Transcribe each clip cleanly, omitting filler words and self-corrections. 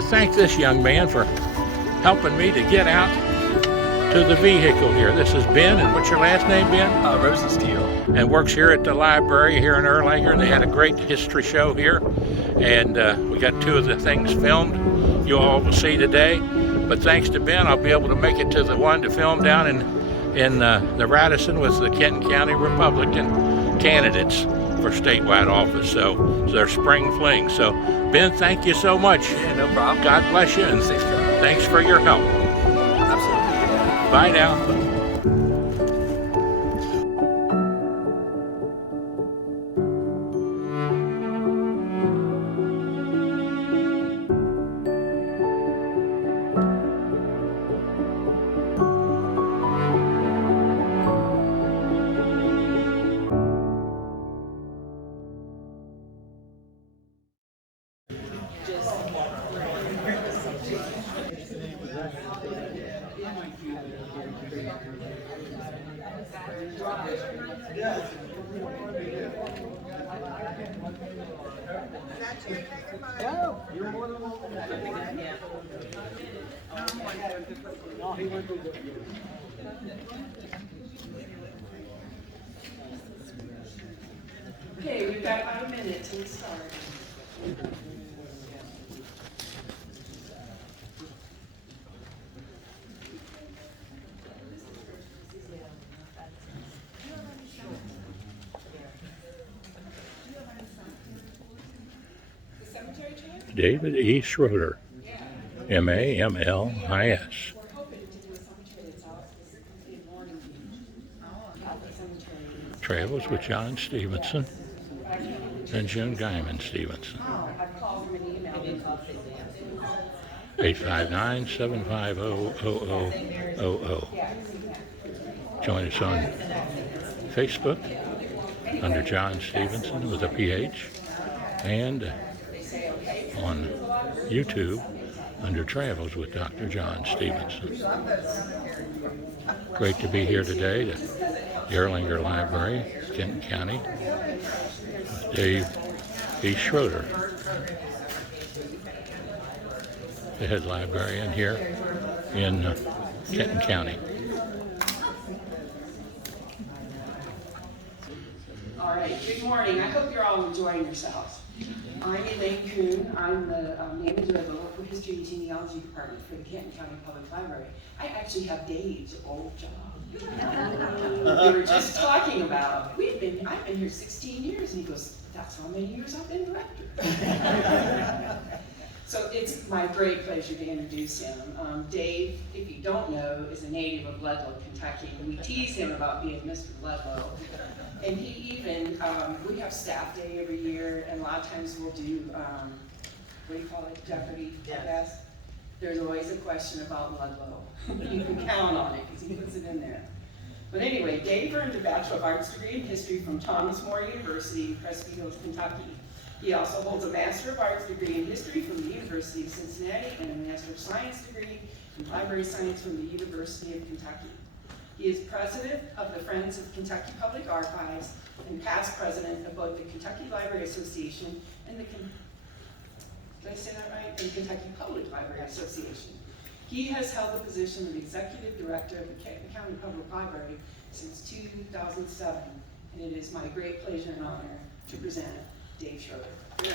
to thank this young man for helping me to get out to the vehicle here. This is Ben, and what's your last name, Ben? Rosensteel. And works here at the library here in Erlanger, and they had a great history show here. And we got 2 of the things filmed you all will see today. But thanks to Ben, I'll be able to make it to the one to film down in the Radisson with the Kenton County Republican candidates for statewide office. So their spring fling. So Ben, thank you so much. Yeah, no problem. God bless you, and thanks for your help. Absolutely. Bye now. Okay, we've got about a minute till we start. David E. Schroeder, M-A-M-L-I-S. We're hoping to do a cemetery that's out in Morning Beach. Out the cemetery. Travels with John Stephenson and June Guyman Stephenson. I've called him and emailed him. 859-750-0000. Join us on Facebook under John Stephenson with a PH, and on YouTube under Travels with Dr. John Stephenson. Great to be here today at the Erlanger Library, Kenton County, with Dave E. Schroeder, the head librarian here in Kenton County. All right, good morning. I hope you're all enjoying yourselves. I'm Elaine Kuhn. I'm the manager of the local history and genealogy department for the Kenton County Public Library. I actually have Dave's old job. We were just talking about, I've been here 16 years, and he goes, that's how many years I've been director. So it's my great pleasure to introduce him. Dave, if you don't know, is a native of Ludlow, Kentucky. We tease him about being Mr. Ludlow. And he even, we have staff day every year, and a lot of times we'll do, what do you call it, Jeopardy/Yes. There's always a question about Ludlow. You can count on it, because he puts it in there. But anyway, Dave earned a Bachelor of Arts degree in History from Thomas More University, Crespi Hills, Kentucky. He also holds a Master of Arts degree in History from the University of Cincinnati and a Master of Science degree in Library Science from the University of Kentucky. He is president of the Friends of Kentucky Public Archives and past president of both the Kentucky Library Association and the did I say that right? The Kentucky Public Library Association. He has held the position of executive director of the Kenton County Public Library since 2007, and it is my great pleasure and honor to present Dave Schroeder. Yay.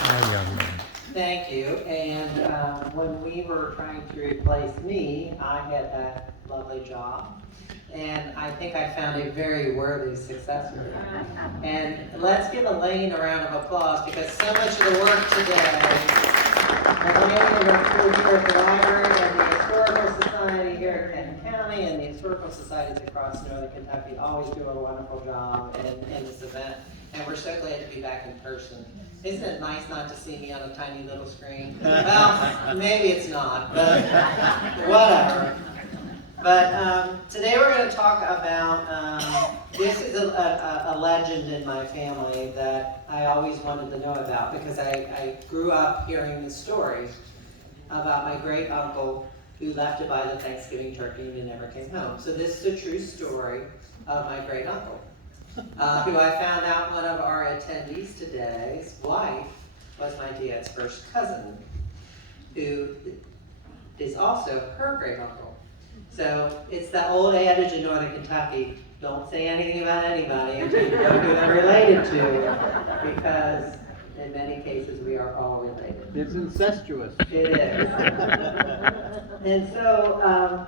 Hi, young man. Thank you. And when we were trying to replace me, I had that lovely job. And I think I found a very worthy successor. And let's give Elaine a round of applause, because so much of the work today, Elaine and her crew here at the library and the Historical Society here at Kenton County and the Historical Societies across Northern Kentucky always do a wonderful job in this event. And we're so glad to be back in person. Isn't it nice not to see me on a tiny little screen? Well, maybe it's not, but whatever. But today we're going to talk about, this is a legend in my family that I always wanted to know about, because I grew up hearing the stories about my great uncle who left to buy the Thanksgiving turkey and he never came home. So this is a true story of my great uncle. who I found out one of our attendees today's wife was my dad's first cousin, who is also her great uncle. So it's the old adage in Northern Kentucky, don't say anything about anybody until you know who they're related to, because in many cases we are all related. It's incestuous. It is. And so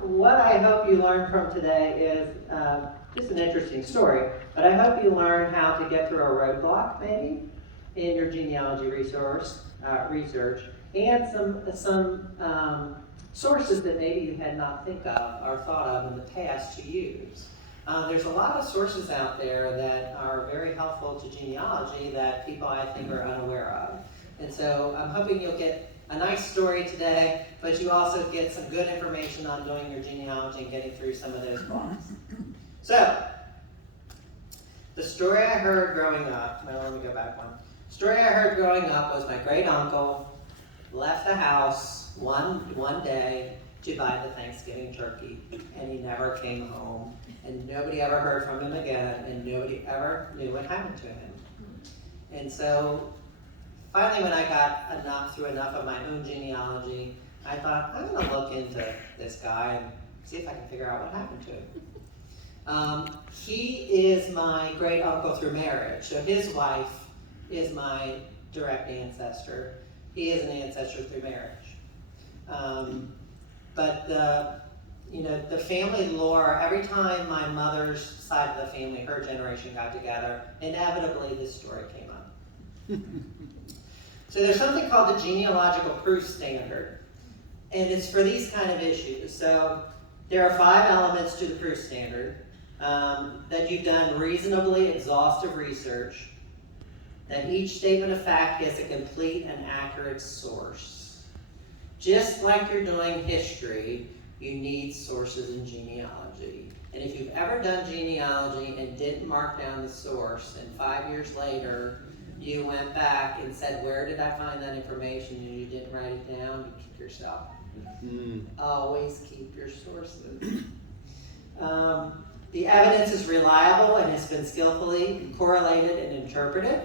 what I hope you learn from today is just an interesting story, but I hope you learn how to get through a roadblock maybe in your genealogy research, and some sources that maybe you had not think of or thought of in the past to use. There's a lot of sources out there that are very helpful to genealogy that people I think are unaware of. And so I'm hoping you'll get a nice story today, but you also get some good information on doing your genealogy and getting through some of those blocks. So, the story I heard growing up, well, let me go back one. The story I heard growing up was my great uncle left the house one day to buy the Thanksgiving turkey, and he never came home, and nobody ever heard from him again, and nobody ever knew what happened to him. And so, finally, when I got through enough of my own genealogy, I thought, I'm going to look into this guy and see if I can figure out what happened to him. He is my great uncle through marriage, so his wife is my direct ancestor. He is an ancestor through marriage. But the family lore, every time my mother's side of the family, her generation got together, inevitably this story came up. So there's something called the genealogical proof standard, and it's for these kind of issues. So there are 5 elements to the proof standard, that you've done reasonably exhaustive research, that each statement of fact has a complete and accurate source. Just like you're doing history, you need sources in genealogy. And if you've ever done genealogy and didn't mark down the source, and 5 years later you went back and said, where did I find that information, and you didn't write it down, you kick yourself. Always keep your sources. The evidence is reliable and has been skillfully correlated and interpreted.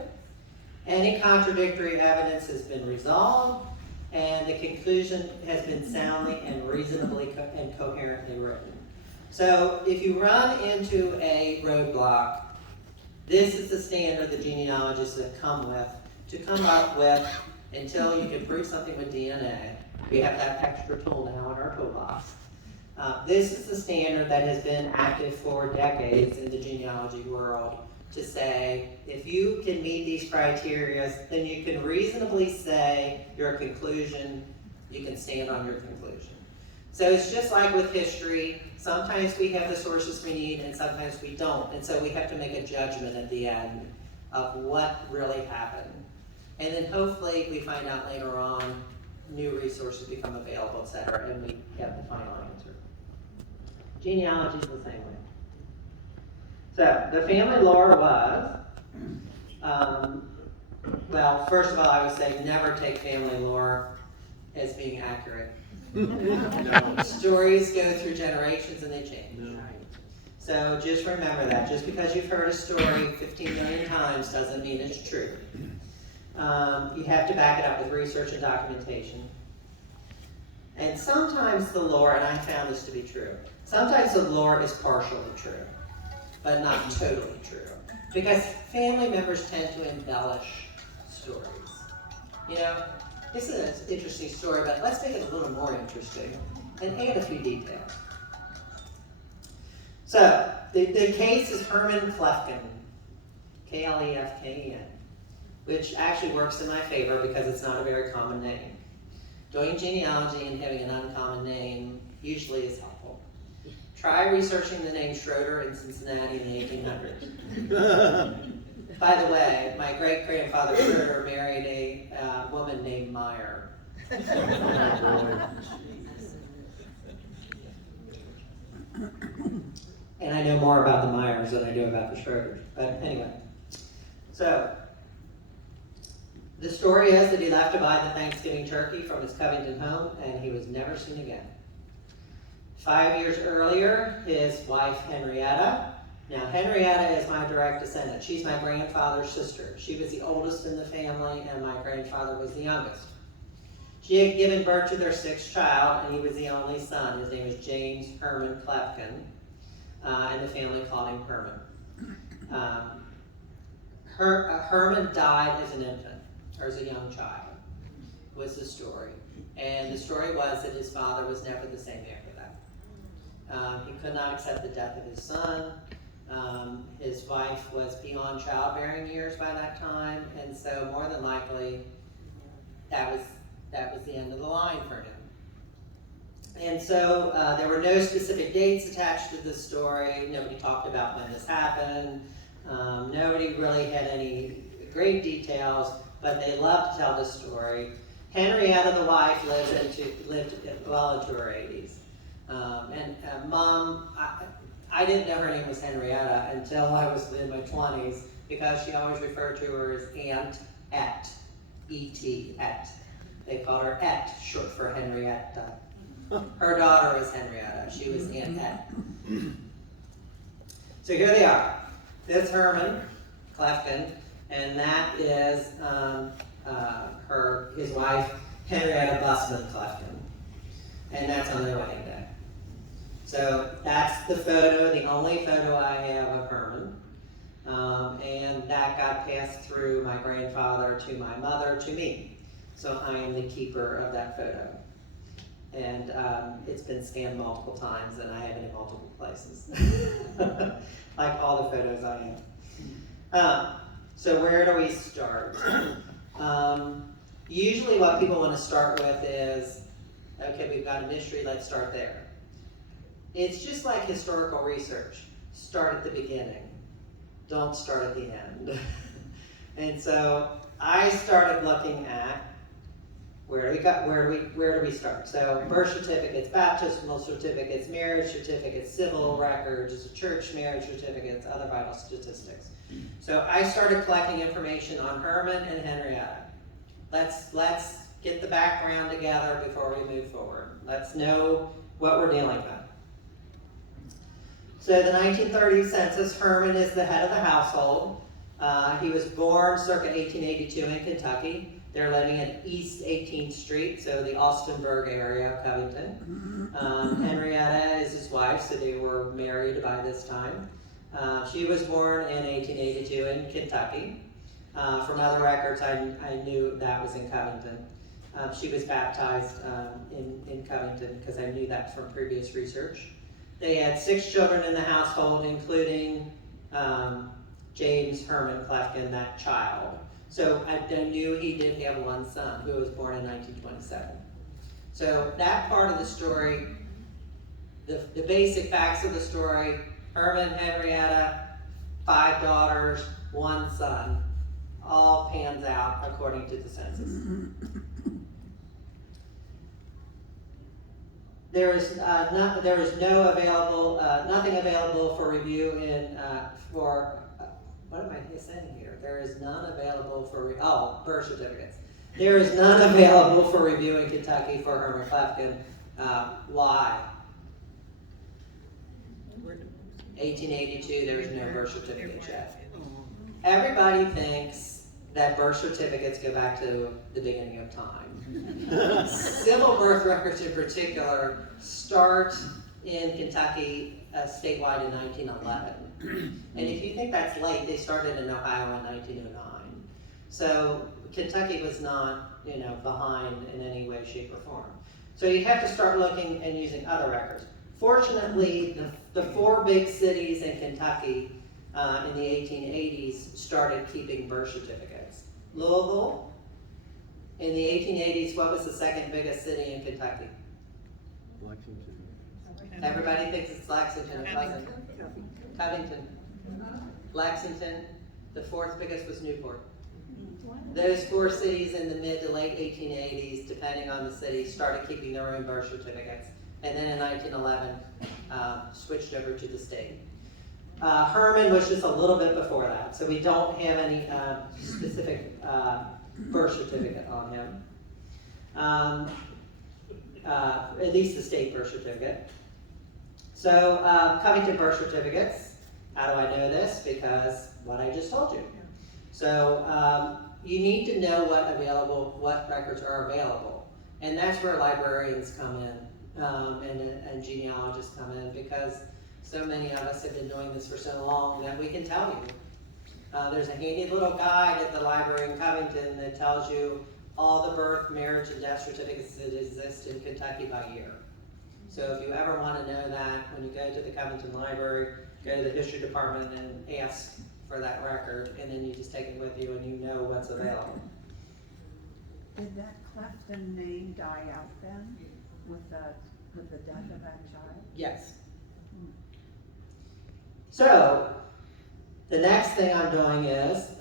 Any contradictory evidence has been resolved, and the conclusion has been soundly and reasonably and coherently written. So if you run into a roadblock, this is the standard the genealogists have come up with until you can prove something with DNA. We have that extra tool now in our toolbox. This is the standard that has been active for decades in the genealogy world to say, if you can meet these criteria, then you can reasonably say your conclusion, you can stand on your conclusion. So it's just like with history, sometimes we have the sources we need and sometimes we don't, and so we have to make a judgment at the end of what really happened. And then hopefully we find out later on, new resources become available, etc., and we have the final answer. Genealogy is the same way. So, the family lore was, well, first of all, I would say never take family lore as being accurate. No. Stories go through generations and they change. No. So just remember that. Just because you've heard a story 15 million times doesn't mean it's true. You have to back it up with research and documentation. And sometimes the lore, and I found this to be true, sometimes the lore is partially true, but not totally true. Because family members tend to embellish stories. You know, this is an interesting story, but let's make it a little more interesting and add a few details. So, the case is Herman Klefken, K-L-E-F-K-E-N, which actually works in my favor because it's not a very common name. Doing genealogy and having an uncommon name usually is helpful. Try researching the name Schroeder in Cincinnati in the 1800s. By the way, my great-grandfather Schroeder married a woman named Meyer. And I know more about the Meyers than I do about the Schroeders. But anyway, so the story is that he left to buy the Thanksgiving turkey from his Covington home, and he was never seen again. 5 years earlier, his wife Henrietta, Now, Henrietta is my direct descendant. She's my grandfather's sister. She was the oldest in the family, and my grandfather was the youngest. She had given birth to their 6th child, and he was the only son. His name is James Herman Clefkin, and the family called him Herman. Herman died as an infant, or as a young child, was the story. And the story was that his father was never the same after that. He could not accept the death of his son. His wife was beyond childbearing years by that time, and so more than likely, that was the end of the line for him. And so there were no specific dates attached to this story. Nobody talked about when this happened. Nobody really had any great details, but they loved to tell the story. Henrietta, the wife, lived well into her 80s. Mom, I didn't know her name was Henrietta until I was in my 20s, because she always referred to her as Aunt Et, E-T, Et. They called her Et, short for Henrietta. Her daughter was Henrietta. She was Aunt Et. So here they are. This Herman Clefkin, and that is his wife, Henrietta Busman Clefkin. And that's on their wedding day. So that's the photo, the only photo I have of Herman. And that got passed through my grandfather to my mother to me. So I am the keeper of that photo. And it's been scanned multiple times, and I have it in multiple places. Like all the photos I have. So where do we start? Usually what people want to start with is, okay, we've got a mystery, let's start there. It's just like historical research. Start at the beginning. Don't start at the end. And so I started looking at where do we start? So birth certificates, baptismal certificates, marriage certificates, civil records, church marriage certificates, other vital statistics. So I started collecting information on Herman and Henrietta. Let's get the background together before we move forward. Let's know what we're dealing with. So the 1930 census, Herman is the head of the household. He was born circa 1882 in Kentucky. They're living at East 18th Street, so the Austinburg area of Covington. Henrietta is his wife, so they were married by this time. She was born in 1882 in Kentucky. From other records, I knew that was in Covington. She was baptized in Covington because I knew that from previous research. They had 6 children in the household, including James Herman Clefkin, that child. So I knew he did have one son who was born in 1927. So that part of the story, the basic facts of the story, Herman, Henrietta, 5 daughters, 1 son, all pans out according to the census. There is nothing available for review what am I saying here? There is none available for, birth certificates. There is none available for review in Kentucky for Herman Clefkin. Why? 1882, there is no birth certificate yet. Everybody thinks that birth certificates go back to the beginning of time. Civil birth records in particular start in Kentucky statewide in 1911. And if you think that's late, they started in Ohio in 1909. So Kentucky was not, behind in any way, shape, or form. So you have to start looking and using other records. Fortunately, the 4 big cities in Kentucky in the 1880s started keeping birth certificates. Louisville, in the 1880s, what was the second biggest city in Kentucky? Lexington. Everybody thinks it's Lexington. It wasn't. Covington. Lexington. The 4th biggest was Newport. Those 4 cities in the mid to late 1880s, depending on the city, started keeping their own birth certificates. And then in 1911, switched over to the state. Herman was just a little bit before that, so we don't have any specific birth certificate on him. At least the state birth certificate. So Covington birth certificates. How do I know this? Because what I just told you. So you need to know what records are available. And that's where librarians come in, and genealogists come in, because so many of us have been doing this for so long that we can tell you. There's a handy little guide at the library in Covington that tells you all the birth, marriage, and death certificates that exist in Kentucky by year. So if you ever want to know that, when you go to the Covington Library, go to the history department and ask for that record, and then you just take it with you and you know what's available. Did that Clefton name die out then with the death of that child? Yes. So the next thing I'm doing is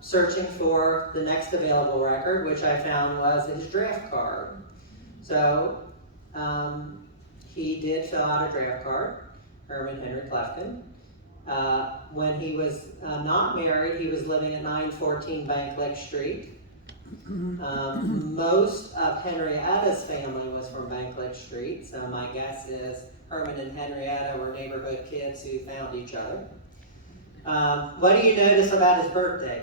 searching for the next available record, which I found was his draft card. So he did fill out a draft card, Herman Henry Clefton. When he was not married, he was living at 914 Bank Lake Street. Most of Henrietta's family was from Bank Lake Street, so my guess is Herman and Henrietta were neighborhood kids who found each other. What do you notice about his birthday?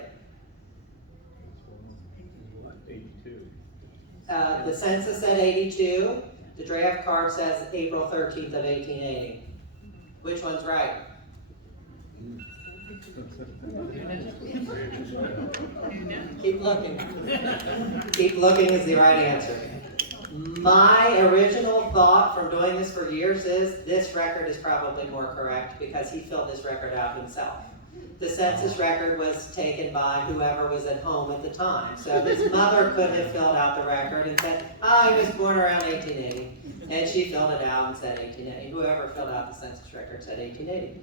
What, 82? The census said 82. The draft card says April 13th of 1880. Which one's right? Keep looking. Keep looking is the right answer. My original thought from doing this for years is this record is probably more correct because he filled this record out himself. The census record was taken by whoever was at home at the time. So his mother could have filled out the record and said, he was born around 1880. And she filled it out and said 1880. Whoever filled out the census record said 1880.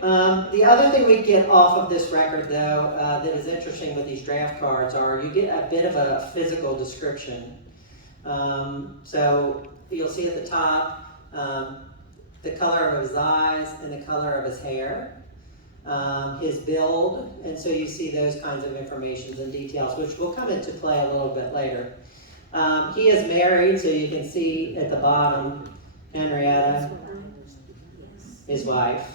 The other thing we get off of this record, though, that is interesting with these draft cards are you get a bit of a physical description. So you'll see at the top the color of his eyes and the color of his hair, his build, and so you see those kinds of information and details, which will come into play a little bit later. He is married, so you can see at the bottom Henrietta, his wife.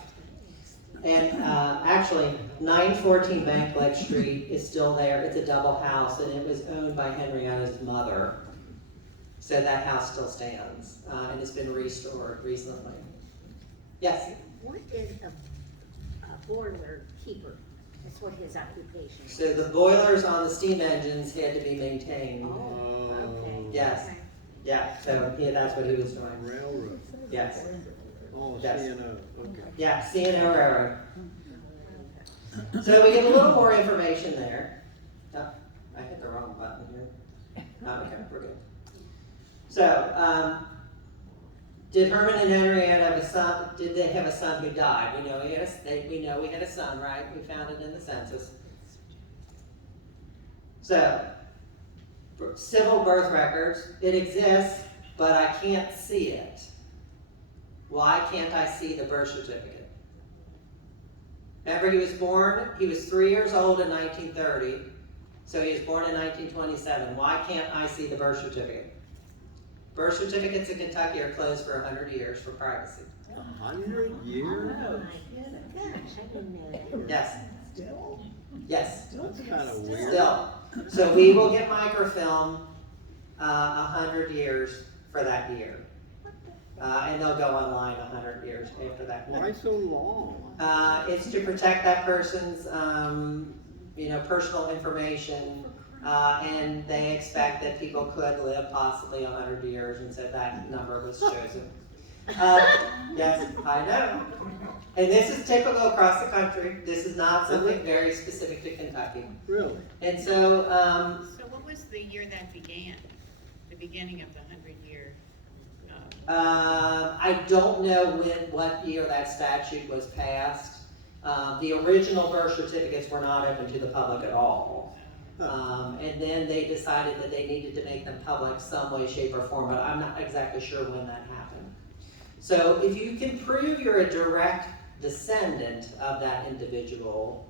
And actually, 914 Bank Lake Street is still there. It's a double house, and it was owned by Henrietta's mother. So that house still stands, and it's been restored recently. Yes? What is a boiler keeper? That's what his occupation is. So the boilers on the steam engines had to be maintained. Oh, okay. Yes. Okay. Yeah, so that's what he was doing. Railroad. Yes. Oh, Yes. CNO, okay. Yeah, CNO Railroad. So we get a little more information there. Oh, I hit the wrong button here. Oh, okay, we're good. So, did Herman and Henrietta have a son? Did they have a son who died? We know we had a son, right? We found it in the census. So, civil birth records, it exists, but I can't see it. Why can't I see the birth certificate? Remember, he was 3 years old in 1930, so he was born in 1927. Why can't I see the birth certificate? Birth certificates in Kentucky are closed for 100 years for privacy. 100 years? Oh, gosh, I didn't know that. Yes. Still? Yes. That's kind of weird. Still. So we will get microfilm 100 years for that year. And they'll go online 100 years after that. Why so long? It's to protect that person's, personal information, and they expect that people could live possibly 100 years, and so that number was chosen. Yes, I know. And this is typical across the country. This is not something very specific to Kentucky. Really? And so, So what was the year that began? The beginning of the 100-year? I don't know what year that statute was passed. The original birth certificates were not open to the public at all. And then they decided that they needed to make them public some way, shape, or form, but I'm not exactly sure when that happened. So if you can prove you're a direct descendant of that individual,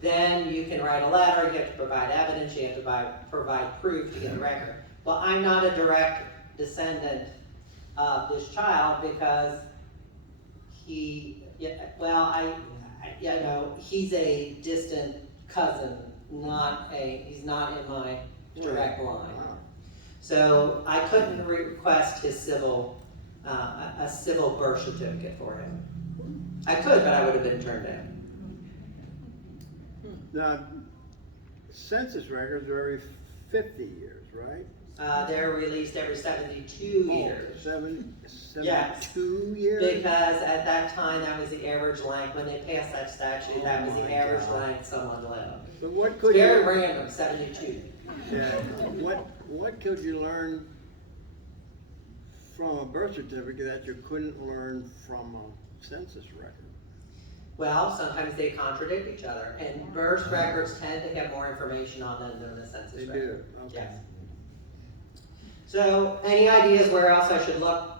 then you can write a letter, you have to provide evidence, you have to provide proof to get a record. Well, I'm not a direct descendant of this child because he's a distant cousin, he's not in my direct line. Wow. So I couldn't request his a civil birth certificate for him. I could, but I would have been turned down. Now, census records are every 50 years, right? They're released every 72 years. 72 Yes. years? Because at that time, that was the average length, when they passed that statute, that was Oh the my average God. length someone lived. But what It's could very you, random, 72. yeah, what could you learn from a birth certificate that you couldn't learn from a census record? Well, sometimes they contradict each other, and birth records tend to have more information on them than the census They record. do, okay. Yes. So, any ideas where else I should look?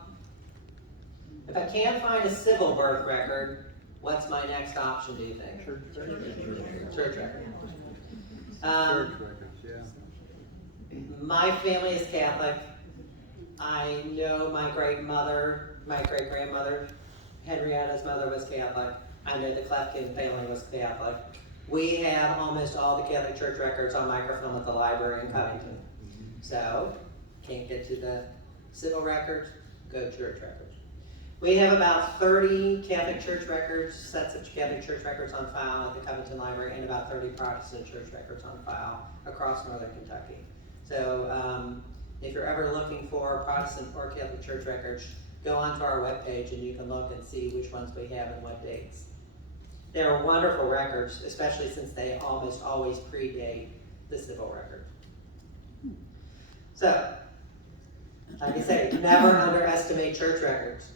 If I can't find a civil birth record, what's my next option, do you think? Church records. Church record. Church records, yeah. My family is Catholic. I know my great-grandmother, Henrietta's mother was Catholic. I know the Clefkin family was Catholic. We have almost all the Catholic church records on microfilm at the library in Covington. So, can't get to the civil records, go to church records. We have about 30 Catholic church records, sets of Catholic church records on file at the Covington Library, and about 30 Protestant church records on file across northern Kentucky. So, if you're ever looking for Protestant or Catholic church records, go onto our webpage and you can look and see which ones we have and what dates. They're wonderful records, especially since they almost always predate the civil record. So, like I say, never underestimate church records.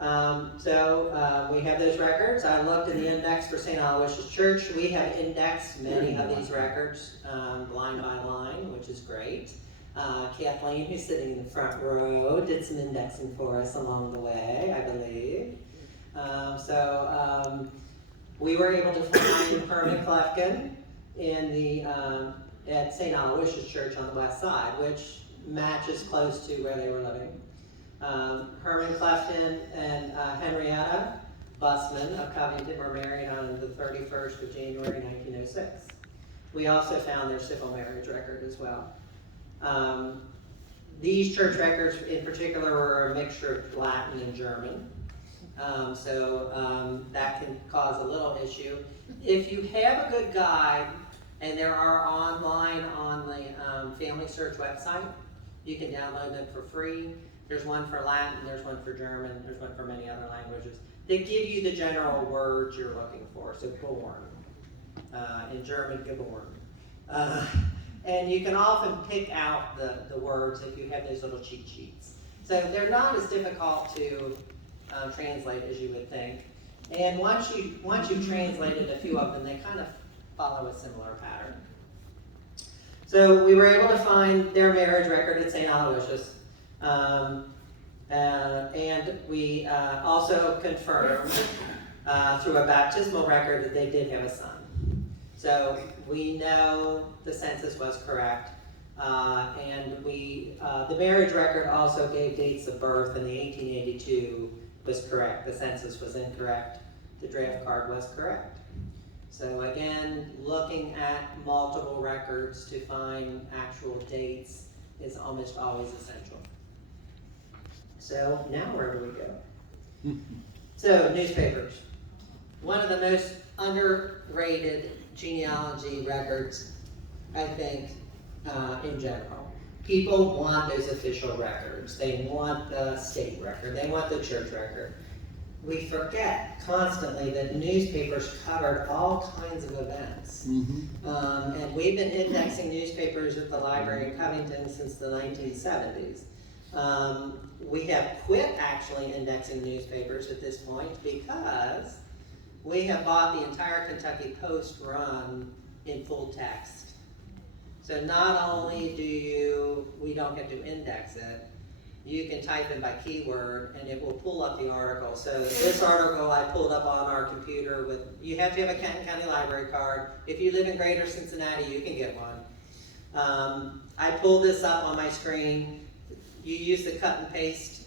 We have those records. I looked in the index for St. Aloysius Church. We have indexed many of these records line by line, which is great. Kathleen, who's sitting in the front row, did some indexing for us along the way, I believe. We were able to find Herman Clefkin at St. Aloysius Church on the west side, which matches close to where they were living. Herman Clefkin and Henrietta Busman of Covington were married on the 31st of January 1906. We also found their civil marriage record as well. These church records in particular were a mixture of Latin and German. That can cause a little issue. If you have a good guide, and there are online on the Family Search website, you can download them for free. There's one for Latin, there's one for German, there's one for many other languages. They give you the general words you're looking for, so born. In German, geboren. And you can often pick out the words if you have those little cheat sheets. So they're not as difficult to translate as you would think. And once you've translated a few of them, they kind of follow a similar pattern. So we were able to find their marriage record at St. Aloysius. And we also confirmed through a baptismal record that they did have a son. So we know the census was correct. The marriage record also gave dates of birth, and the 1882 was correct. The census was incorrect. The draft card was correct. So again, looking at multiple records to find actual dates is almost always essential. So now where do we go? So newspapers. One of the most underrated genealogy records, I think, in general. People want those official records. They want the state record. They want the church record. We forget constantly that newspapers covered all kinds of events. And we've been indexing newspapers at the library in Covington since the 1970s. We have quit actually indexing newspapers at this point because we have bought the entire Kentucky Post run in full text. So not only we don't have to index it, you can type in by keyword and it will pull up the article. So this article I pulled up on our computer you have to have a Kenton County Library card. If you live in Greater Cincinnati, you can get one. I pulled this up on my screen. You use the cut and paste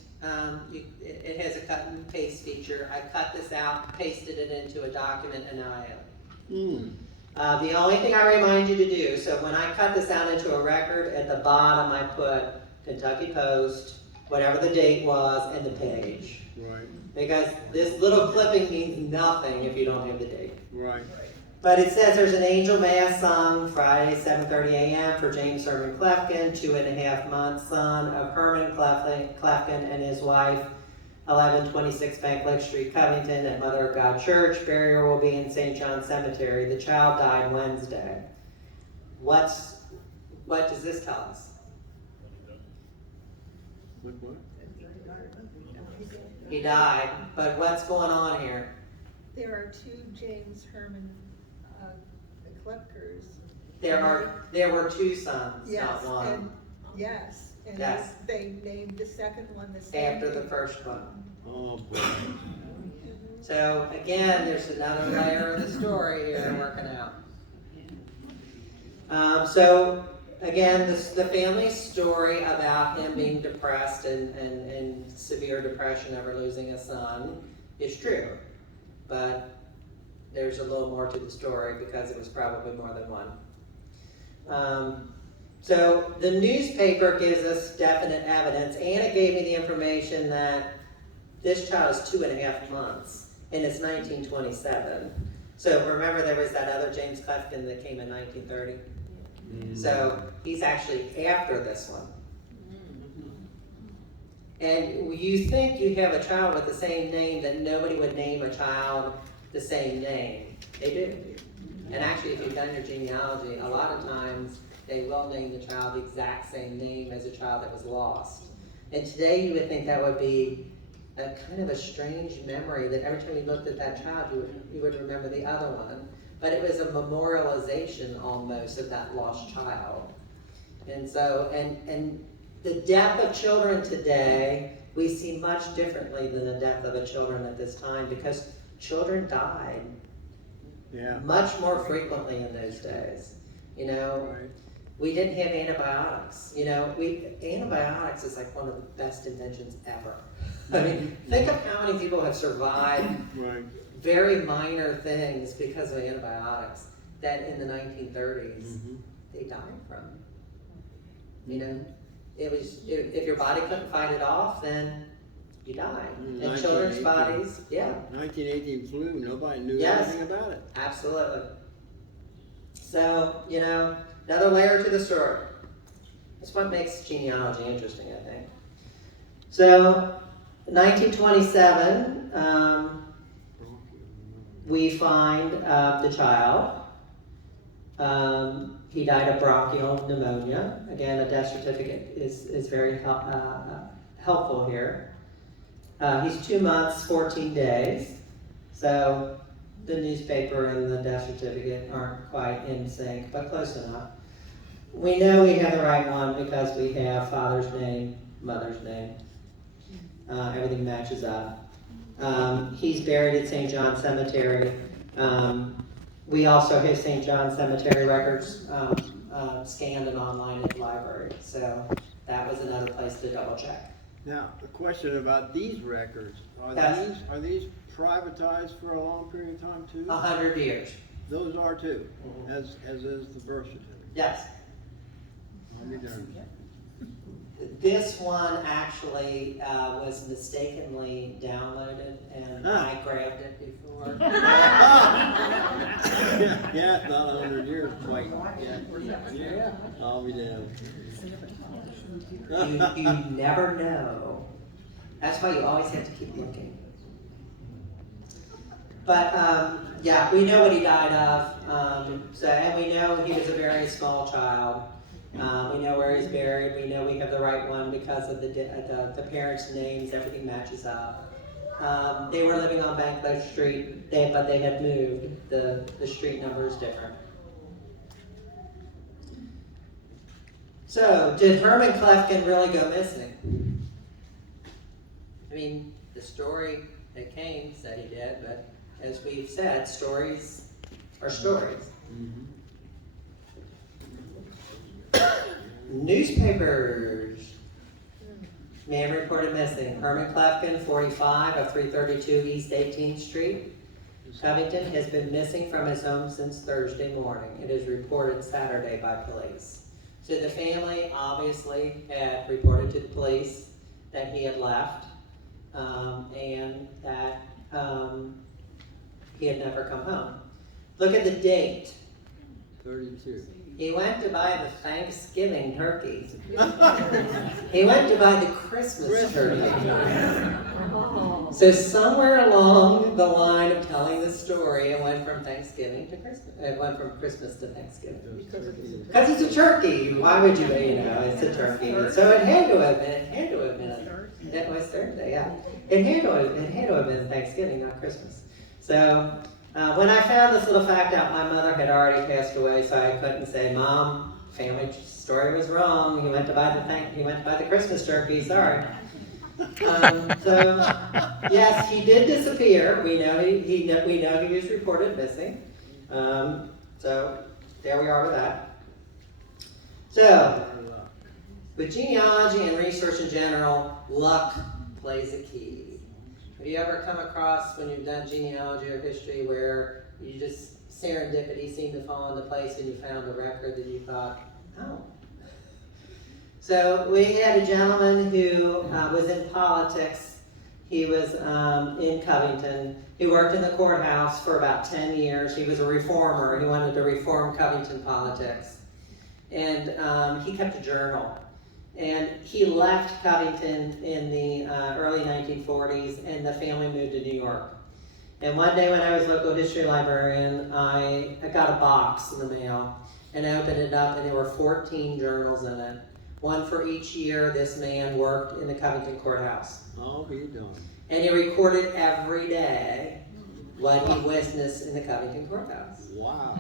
It has a cut and paste feature. I cut this out, pasted it into a document, and now I have it. The only thing I remind you to do, so when I cut this out into a record, at the bottom I put Kentucky Post, whatever the date was, and the page. Right, Because this little clipping means nothing if you don't have the date. right. But it says there's an angel mass sung Friday, 7:30 a.m. for James Herman Clefkin, 2.5-month son of Herman Clefkin and his wife, 1126 Bank Lake Street, Covington, at Mother of God Church. Burial will be in St. John Cemetery. The child died Wednesday. What does this tell us? What? He died, but what's going on here? There are two James Herman Klepkers. There were two sons, Yes, not one. and, yes, and Yes. they named the second one the same. After the day. first one. Oh, boy. So again, there's another layer of the story here working out. So again, the family story about him being depressed and severe depression over losing a son is true, but there's a little more to the story because it was probably more than one. So the newspaper gives us definite evidence, and it gave me the information that this child is 2.5 months, and it's 1927. So remember there was that other James Clefkin that came in 1930? So he's actually after this one. And you think you have a child with the same name that nobody would name a child the same name. They do. And actually, if you've done your genealogy, a lot of times they will name the child the exact same name as a child that was lost. And today you would think that would be a kind of a strange memory, that every time you looked at that child, you would remember the other one. But it was a memorialization almost of that lost child. And so, and the death of children today, we see much differently than the death of the children at this time, because children died much more frequently in those days. You know, we didn't have antibiotics. You know, antibiotics is like one of the best inventions ever. I mean, think of how many people have survived very minor things because of antibiotics that in the 1930s they died from. You know, it was, if your body couldn't fight it off, then you died. And children's bodies, 1918 flu, nobody knew Yes. anything about it. Absolutely. So, you know, another layer to the story. That's what makes genealogy interesting, I think. So, 1927, we find the child. He died of bronchial pneumonia. Again, a death certificate is very helpful here. He's 2 months, 14 days. So the newspaper and the death certificate aren't quite in sync, but close enough. We know we have the right one because we have father's name, mother's name. Everything matches up. He's buried at St. John Cemetery. We also have St. John Cemetery records scanned and online at the library. So that was another place to double check. Now, the question about these records, Yes. are these privatized for a long period of time too? 100 years. Those are too, as is the birth certificate. Yes. I'll be darned. This one actually was mistakenly downloaded, and I grabbed it before. Yeah, it's not 100 years quite. Yeah. I'll be damned. You never know. That's why you always have to keep looking. But yeah, we know what he died of. And we know he was a very small child. We know where he's buried. We know we have the right one because of the parents' names. Everything matches up. They were living on Bank Lake Street, but they had moved. The street number is different. So, did Herman Clefkin really go missing? I mean, the story that came said he did, but as we've said, stories are stories. Newspapers. Man reported missing. Herman Klefkin, 45 of 332 East 18th Street. Covington has been missing from his home since Thursday morning. It is reported Saturday by police. So the family obviously had reported to the police that he had left and that he had never come home. Look at the date. 32. He went to buy the Thanksgiving turkey. He went to buy the Christmas turkey. So somewhere along the line of telling the story, it went from Thanksgiving to Christmas. It went from Christmas to Thanksgiving. Because it's a turkey. Why would you? It's a turkey. So it had to have been. It was Thursday. Yeah. It had to have been Thanksgiving, not Christmas. So. When I found this little fact out, my mother had already passed away, so I couldn't say, "Mom, family story was wrong. He went to buy the Christmas turkey. Sorry." So yes, he did disappear. We know he was reported missing. So there we are with that. So with genealogy and research in general, luck plays a key. Have you ever come across, when you've done genealogy or history, where you just serendipity seemed to fall into place and you found a record that you thought, oh. So we had a gentleman who was in politics. He was in Covington. He worked in the courthouse for about 10 years. He was a reformer. He wanted to reform Covington politics. And he kept a journal. And he left Covington in the early 1940s, and the family moved to New York. And one day when I was local history librarian, I got a box in the mail, and I opened it up, and there were 14 journals in it. One for each year this man worked in the Covington courthouse. Oh, he done. And he recorded every day what he witnessed in the Covington courthouse. Wow.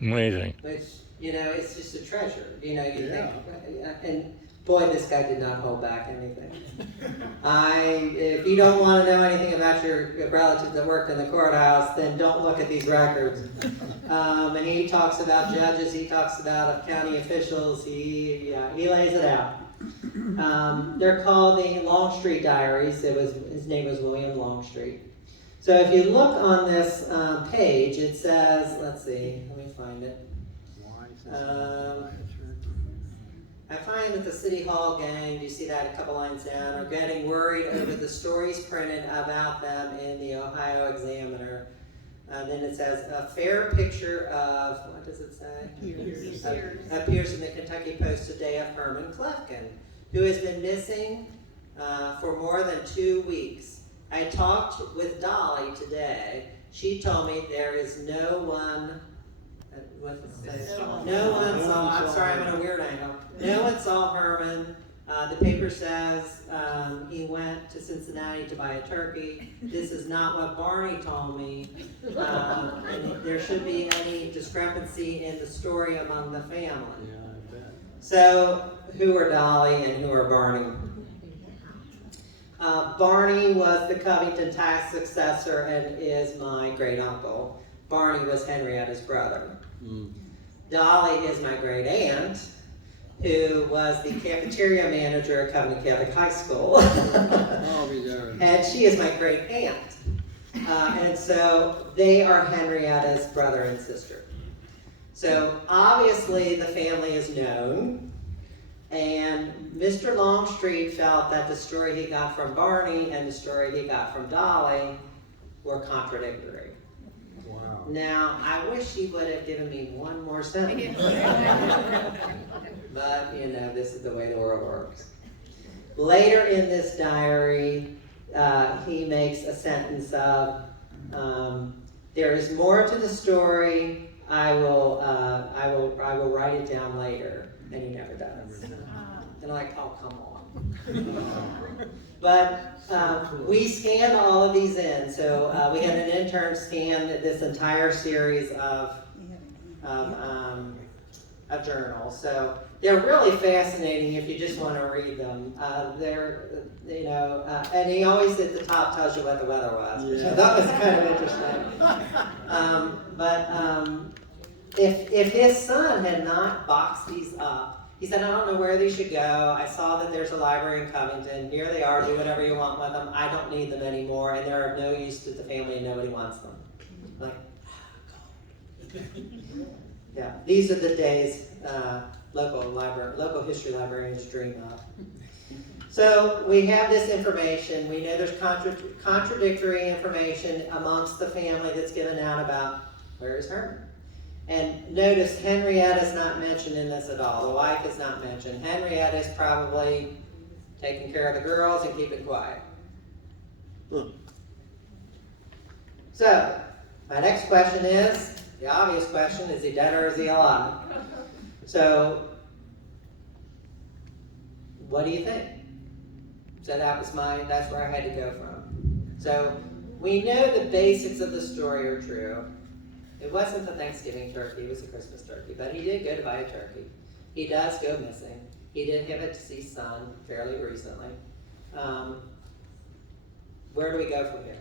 Amazing. Which, it's just a treasure. You think, and boy, this guy did not hold back anything. If you don't want to know anything about your relative that worked in the courthouse, then don't look at these records. And he talks about judges, he talks about county officials, he lays it out. They're called the Longstreet Diaries. His name was William Longstreet. So if you look on this page, it says, let's see, let me find it. I find that the City Hall gang, you see that a couple lines down, are getting worried over the stories printed about them in the Ohio Examiner. Then it says, a fair picture of, what does it say? Appears in the Kentucky Post today of Herman Klefkin, who has been missing for more than 2 weeks. I talked with Dolly today. She told me there is no one, no one saw, I'm sorry, I'm in a weird angle. No one saw Herman. The paper says he went to Cincinnati to buy a turkey. This is not what Barney told me. And there should be any discrepancy in the story among the family. Yeah, I bet. So, who are Dolly and who are Barney? Barney was the Covington tax successor and is my great uncle. Barney was Henrietta's brother. Dolly is my great aunt, who was the cafeteria manager at Covington Catholic High School. And she is my great aunt. And so they are Henrietta's brother and sister. So obviously the family is known. And Mr. Longstreet felt that the story he got from Barney and the story he got from Dolly were contradictory. Wow. Now, I wish he would have given me one more sentence. But, this is the way the world works. Later in this diary, he makes a sentence of, there is more to the story. I will write it down later. And he never does. And I'm like, oh, come on. But we scanned all of these in. So we had an intern scan this entire series of journals. So they're really fascinating if you just want to read them. And he always at the top tells you what the weather was, which I thought was kind of interesting. If his son had not boxed these up, He said, I don't know where these should go. I saw that there's a library in Covington. Here they are, do whatever you want with them. I don't need them anymore, and they're of no use to the family, and nobody wants them. I'm like, God. Yeah, these are the days local history librarians dream of. So we have this information. We know there's contradictory information amongst the family that's given out about where is Herman. And notice Henrietta is not mentioned in this at all. The wife is not mentioned. Henrietta is probably taking care of the girls and keeping quiet. So, my next question is, the obvious question, is he dead or is he alive? So, what do you think? So that's where I had to go from. So, we know the basics of the story are true. It wasn't the Thanksgiving turkey, it was a Christmas turkey, but he did go to buy a turkey. He does go missing. He did have a deceased son fairly recently. Where do we go from here?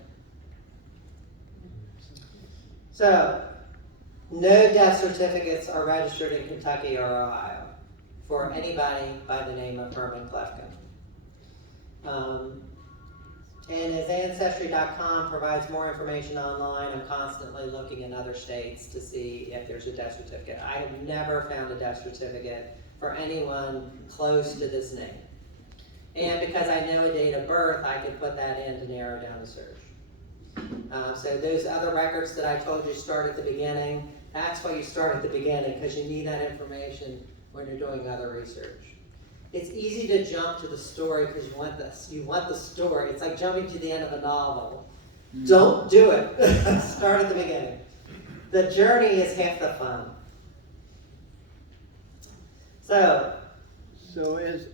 So, no death certificates are registered in Kentucky or Ohio for anybody by the name of Herman Klefkin. And as Ancestry.com provides more information online, I'm constantly looking in other states to see if there's a death certificate. I have never found a death certificate for anyone close to this name. And because I know a date of birth, I can put that in to narrow down the search. So those other records that I told you start at the beginning, that's why you start at the beginning, because you need that information when you're doing other research. It's easy to jump to the story because you want the story. It's like jumping to the end of a novel. Don't do it. Start at the beginning. The journey is half the fun. So is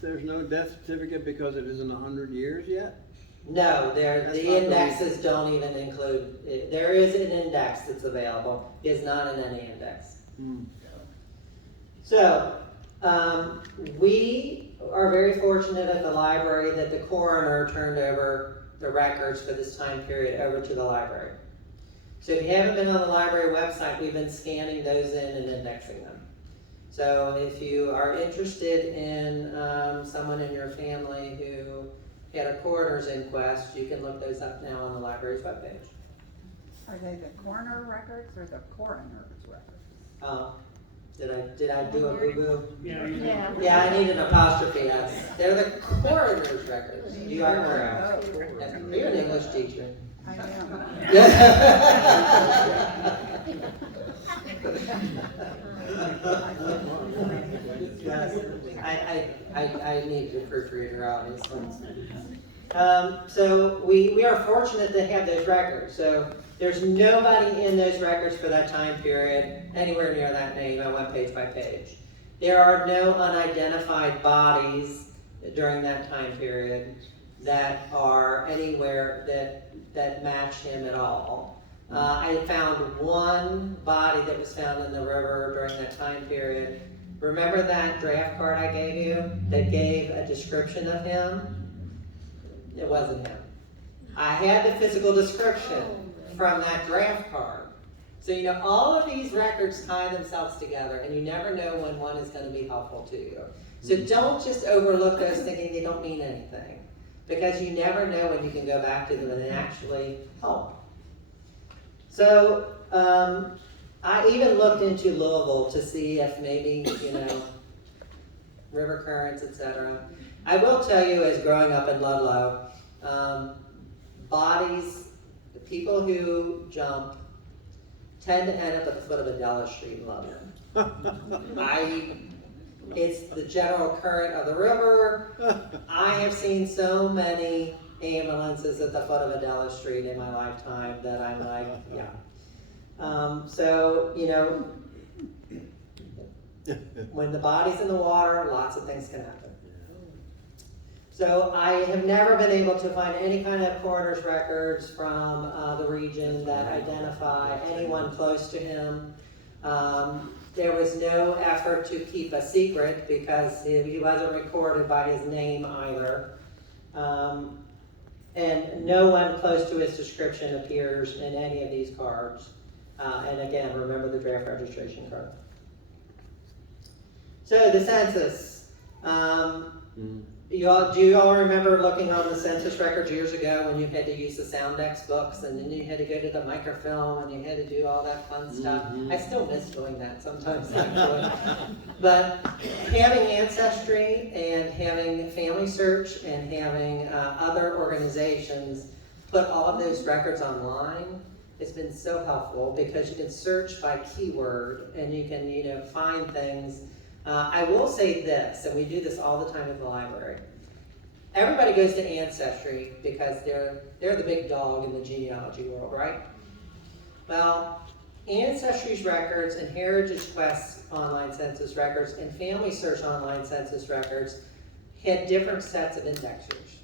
there's no death certificate because it isn't 100 years yet? No, That's the not indexes don't even include it. There is an index that's available. It's not in any index. So, we are very fortunate at the library that the coroner turned over the records for this time period over to the library. So if you haven't been on the library website, we've been scanning those in and indexing them. So if you are interested in someone in your family who had a coroner's inquest, you can look those up now on the library's webpage. Are they the coroner records or the coroner's records? Did I do a boo-boo? Yeah. Yeah, I need an apostrophe S. They're the coroner's records. You are correct. Oh, Yes, you're an English teacher. I am. Yes, I need a proofreader, obviously. So we are fortunate to have those records. So there's nobody in those records for that time period anywhere near that name. I went page by page. There are no unidentified bodies during that time period that are anywhere that match him at all. I found one body that was found in the river during that time period. Remember that draft card I gave you that gave a description of him? It wasn't him. I had the physical description from that draft card. So you know, all of these records tie themselves together, and you never know when one is going to be helpful to you. So don't just overlook those thinking they don't mean anything, because you never know when you can go back to them and actually help. So I even looked into Louisville to see if maybe, river currents, etc. I will tell you, as growing up in Ludlow, the people who jump tend to end up at the foot of Adela Street in Ludlow. It's the general current of the river. I have seen so many ambulances at the foot of Adela Street in my lifetime that I'm like, yeah. So, when the body's in the water, lots of things can happen. So I have never been able to find any kind of coroner's records from the region that identify anyone close to him. There was no effort to keep a secret because he wasn't recorded by his name either. And no one close to his description appears in any of these cards. And again, remember the draft registration card. So the census, do you all remember looking on the census records years ago when you had to use the Soundex books and then you had to go to the microfilm and you had to do all that fun stuff? I still miss doing that sometimes, actually. But having Ancestry and having Family Search and having other organizations put all of those records online has been so helpful because you can search by keyword and you can, find things. I will say this, and we do this all the time at the library. Everybody goes to Ancestry because they're the big dog in the genealogy world, right? Well, Ancestry's records and Heritage Quest's online census records and Family Search online census records had different sets of indexers.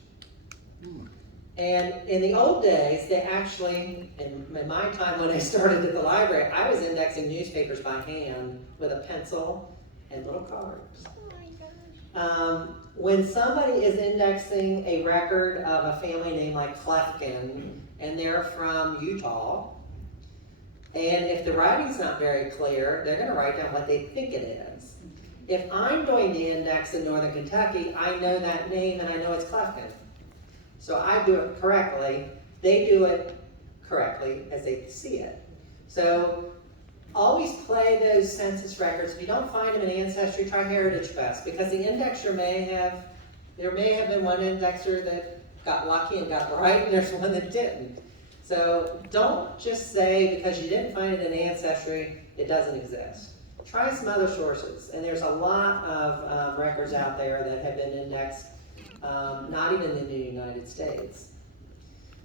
And in the old days, they actually, in my time when I started at the library, I was indexing newspapers by hand with a pencil and little cards. When somebody is indexing a record of a family name like Clefkin, and they're from Utah, and if the writing's not very clear, they're going to write down what they think it is. If I'm doing the index in Northern Kentucky, I know that name and I know it's Clefkin. So I do it correctly. They do it correctly as they see it. So always play those census records. If you don't find them in Ancestry, try Heritage Quest, because the indexer there may have been one indexer that got lucky and got it right, and there's one that didn't. So don't just say because you didn't find it in Ancestry, it doesn't exist. Try some other sources, and there's a lot of records out there that have been indexed, not even in the United States.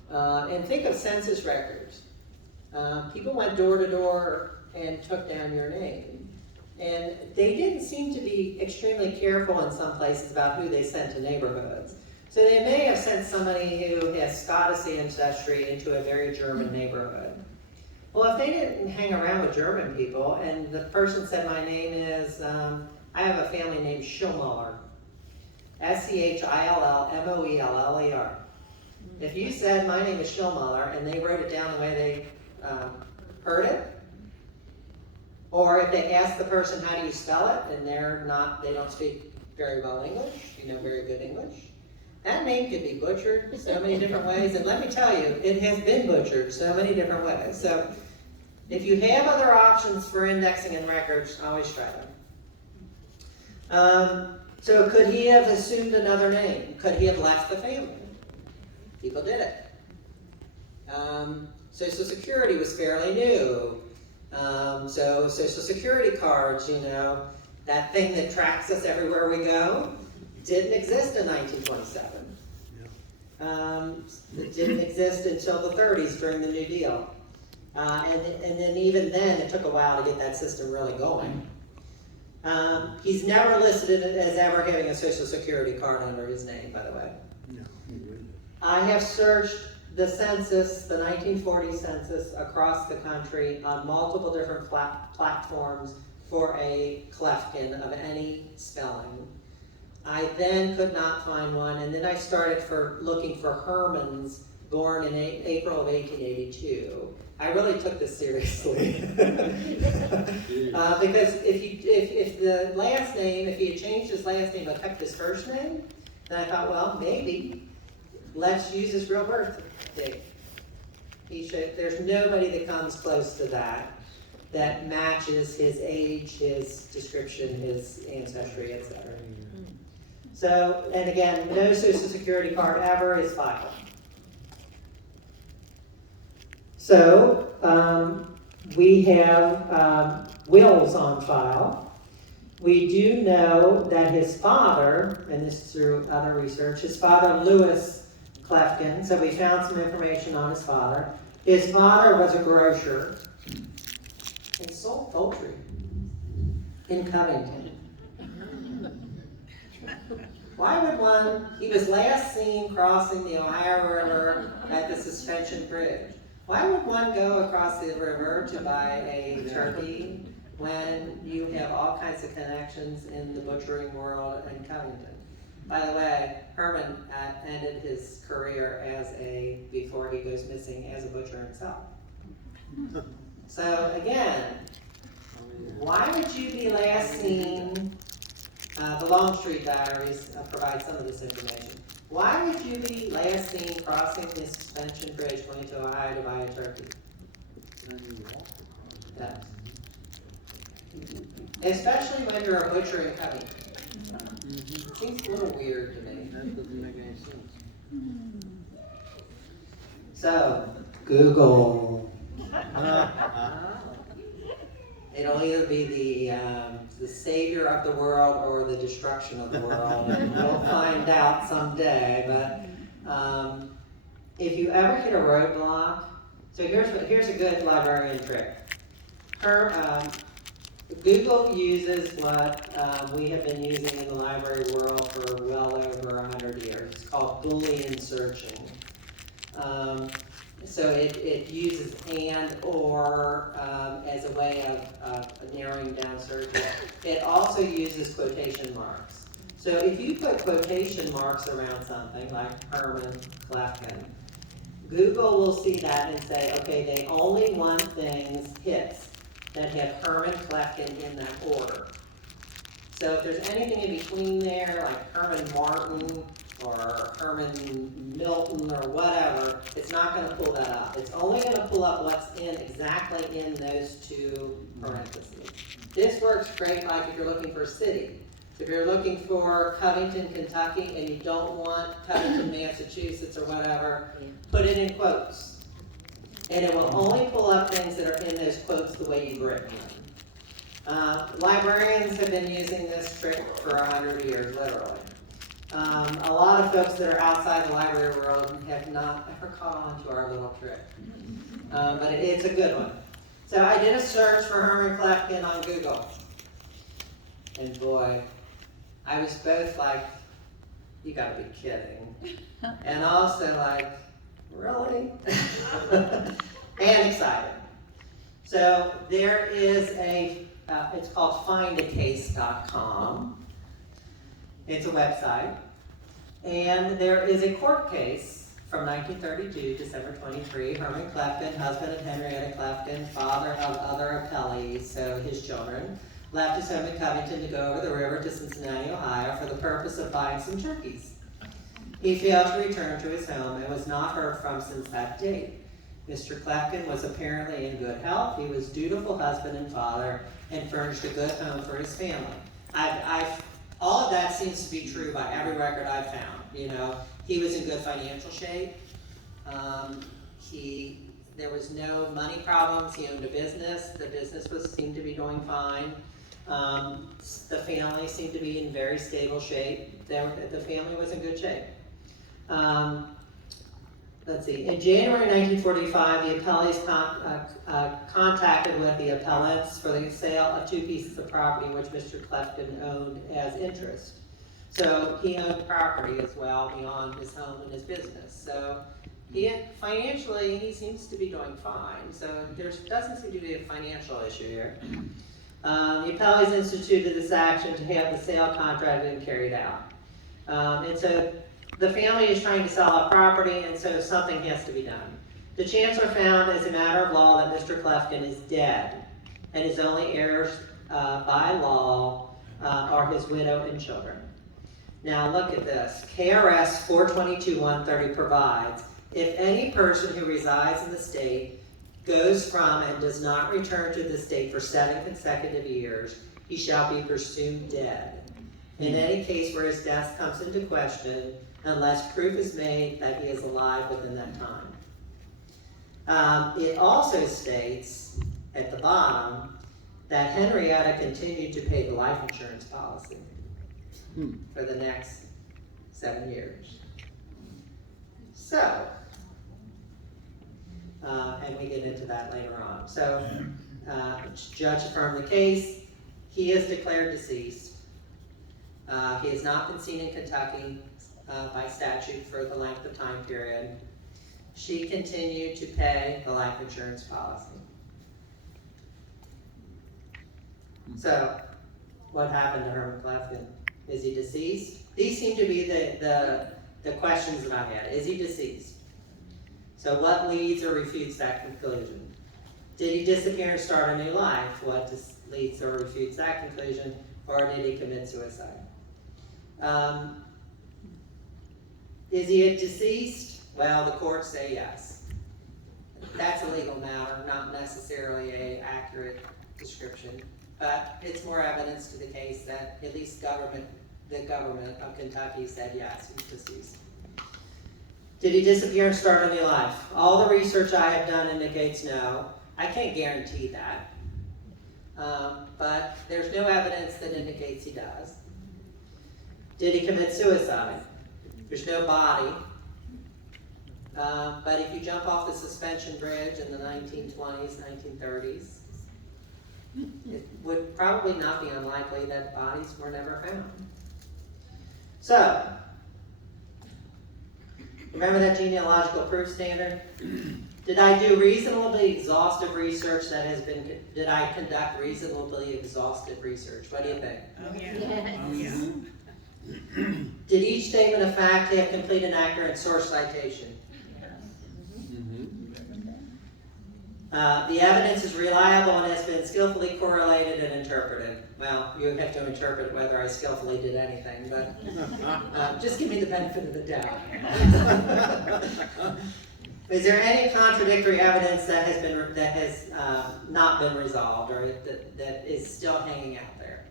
And think of census records. People went door to door and took down your name. And they didn't seem to be extremely careful in some places about who they sent to neighborhoods. So they may have sent somebody who has Scottish ancestry into a very German neighborhood. Well, if they didn't hang around with German people and the person said, my name is, I have a family named Schillmuller, Schillmoeller. If you said, my name is Schillmuller, and they wrote it down the way they heard it, or if they asked the person, how do you spell it, and they don't speak very well English, very good English, that name could be butchered so many different ways, and let me tell you, it has been butchered so many different ways. So if you have other options for indexing and records, always try them. So could he have assumed another name? Could he have left the family? People did it. Social Security was fairly new. So Social Security cards, that thing that tracks us everywhere we go, didn't exist in 1927. It didn't exist until the 30s during the New Deal. And then even then, it took a while to get that system really going. He's never listed as ever having a Social Security card under his name, by the way. No. I have searched the census, the 1940 census, across the country on multiple different platforms for a Clefkin of any spelling. I then could not find one, and then I started looking for Hermans born in April of 1882. I really took this seriously. Because if the last name, if he had changed his last name but kept his first name, then I thought, well, maybe let's use his real birth date. There's nobody that comes close to that matches his age, his description, his ancestry, etc. So, and again, no Social Security card ever is filed. So, we have wills on file. We do know that his father, and this is through other research, his father, Louis Clefkin, so we found some information on his father. His father was a grocer and sold poultry in Covington. Why would he was last seen crossing the Ohio River at the Suspension Bridge. Why would one go across the river to buy a turkey when you have all kinds of connections in the butchering world in Covington? By the way, Herman ended his career before he goes missing, as a butcher himself. So again, why would you be last seen The Longstreet Diaries provide some of this information. Why would you be last seen crossing the suspension bridge going to Ohio to buy a turkey? Yes. Especially when you're a butcher in Covington. Seems a little weird to me. That doesn't make any sense. So, Google. It'll either be the savior of the world or the destruction of the world. And we'll find out someday. But if you ever hit a roadblock, so here's a good librarian trick. Google uses what we have been using in the library world for well over 100 years. It's called Boolean searching. So it uses and or as a way of narrowing down searches. It also uses quotation marks. So if you put quotation marks around something like Herman Clefkin, Google will see that and say, okay, they only want hits that have Herman Clefkin in that order. So if there's anything in between there, like Herman Martin or Herman Milton or whatever, it's not going to pull that up. It's only going to pull up what's exactly in those two parentheses. This works great like if you're looking for a city. If you're looking for Covington, Kentucky, and you don't want Covington, Massachusetts or whatever, put it in quotes. And it will only pull up things that are in those quotes the way you've written them. Librarians have been using this trick for 100 years, literally. A lot of folks that are outside the library world have not ever caught on to our little trick. But it's a good one. So I did a search for Herman Clefkin on Google. And boy, I was both like, you gotta be kidding. And also like, really? And excited. So there is it's called findacase.com. It's a website. And there is a court case from 1932, December 23. Herman Clefkin, husband of Henrietta Clefkin, father of other appellees, so his children, left his home in Covington to go over the river to Cincinnati, Ohio for the purpose of buying some turkeys. He failed to return to his home and was not heard from since that date. Mr. Clefkin was apparently in good health. He was dutiful husband and father and furnished a good home for his family. All of that seems to be true by every record I've found. You know, he was in good financial shape. There was no money problems. He owned a business. The business seemed to be doing fine. The family seemed to be in very stable shape. The family was in good shape. Let's see. In January 1945, the appellees contacted with the appellants for the sale of two pieces of property which Mr. Clefkin owned as interest. So he owned property as well beyond his home and his business. So financially, he seems to be doing fine. So there doesn't seem to be a financial issue here. The appellees instituted this action to have the sale contract and carried out. And so the family is trying to sell a property, and so something has to be done. The chancellor found as a matter of law that Mr. Clefkin is dead, and his only heirs by law are his widow and children. Now look at this. KRS 422-130 provides, if any person who resides in the state goes from and does not return to the state for 7 consecutive years, he shall be presumed dead. In any case where his death comes into question, unless proof is made that he is alive within that time. It also states at the bottom that Henrietta continued to pay the life insurance policy for the next 7 years. So, and we get into that later on. So, judge affirmed the case. He is declared deceased. He has not been seen in Kentucky by statute for the length of time period. She continued to pay the life insurance policy. So, what happened to Herman Clefkin? Is he deceased? These seem to be the questions that I had. Is he deceased? So what leads or refutes that conclusion? Did he disappear and start a new life? What leads or refutes that conclusion? Or did he commit suicide? Is he a deceased? Well, the courts say yes. That's a legal matter, not necessarily an accurate description, but it's more evidence to the case that at least the government of Kentucky said yes, he's deceased. Did he disappear and start a new life? All the research I have done indicates no. I can't guarantee that, but there's no evidence that indicates he does. Did he commit suicide? There's no body. But if you jump off the suspension bridge in the 1920s, 1930s, it would probably not be unlikely that bodies were never found. So, remember that genealogical proof standard? Did I do reasonably exhaustive research did I conduct reasonably exhaustive research? What do you think? Oh, yeah. Yes. Oh, yeah. Did each statement of fact have complete and accurate source citation? The evidence is reliable and has been skillfully correlated and interpreted. Well, you have to interpret whether I skillfully did anything, but just give me the benefit of the doubt. Is there any contradictory evidence that has not been resolved or that is still hanging out there?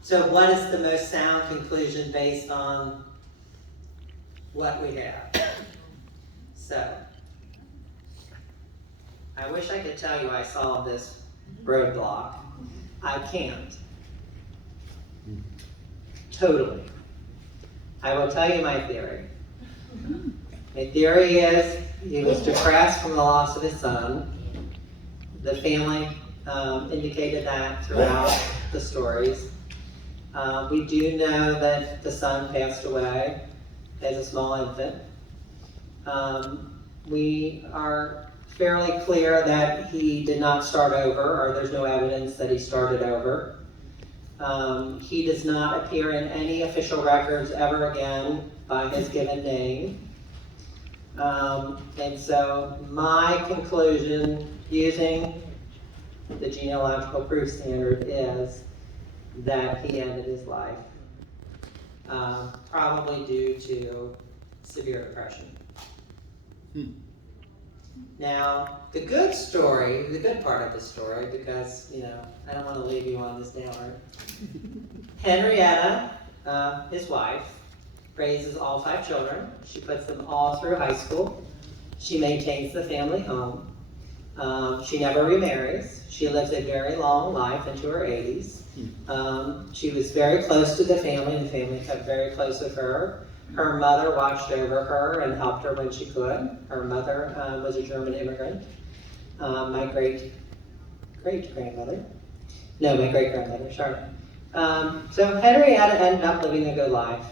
So what is the most sound conclusion based on what we have? So, I wish I could tell you I solved this roadblock. I can't. Totally. I will tell you my theory. My theory is he was depressed from the loss of his son. The family indicated that throughout the stories. We do know that the son passed away as a small infant. We are fairly clear that he did not start over, or there's no evidence that he started over. He does not appear in any official records ever again by his given name. And so my conclusion, using the genealogical proof standard, is that he ended his life, probably due to severe depression. Now, the good part of the story, because, I don't want to leave you on this downer. Henrietta, his wife, raises all 5 children. She puts them all through high school. She maintains the family home. She never remarries. She lives a very long life into her 80s. She was very close to the family kept very close with her. Her mother watched over her and helped her when she could. Her mother was a German immigrant. My great-grandmother. No, my great-grandmother, sorry. So Henrietta ended up living a good life.